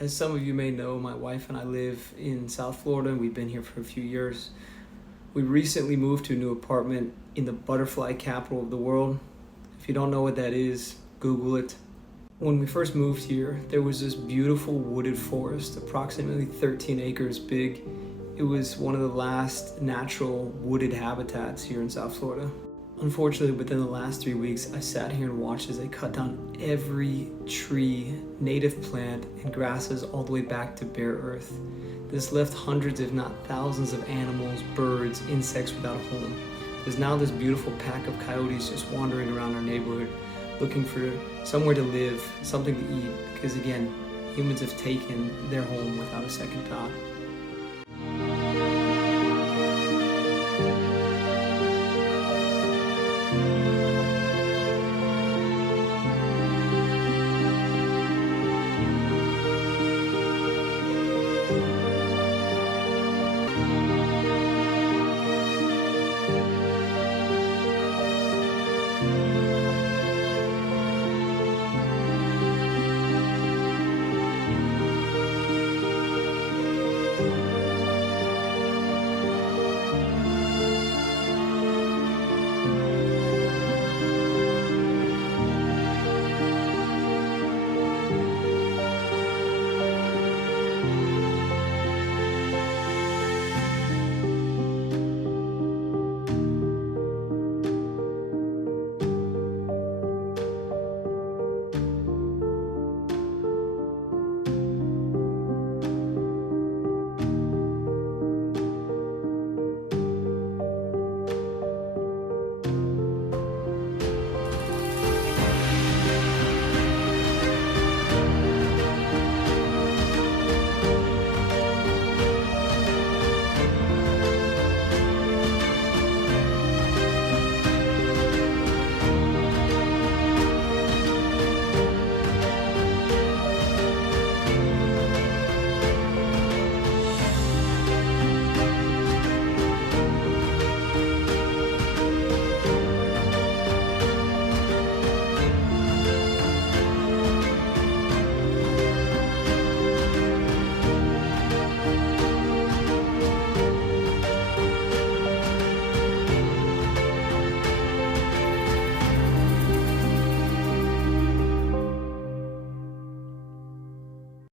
As some of you may know, my wife and I live in South Florida and we've been here for a few years. We recently moved to a new apartment in the butterfly capital of the world. If you don't know what that is, Google it. When we first moved here, there was this beautiful wooded forest, approximately 13 acres big. It was one of the last natural wooded habitats here in South Florida. Unfortunately, within the last 3 weeks, I sat here and watched as they cut down every tree, native plant, and grasses all the way back to bare earth. This left hundreds, if not thousands, of animals, birds, insects without a home. There's now this beautiful pack of coyotes just wandering around our neighborhood, looking for somewhere to live, something to eat, because again, humans have taken their home without a second thought.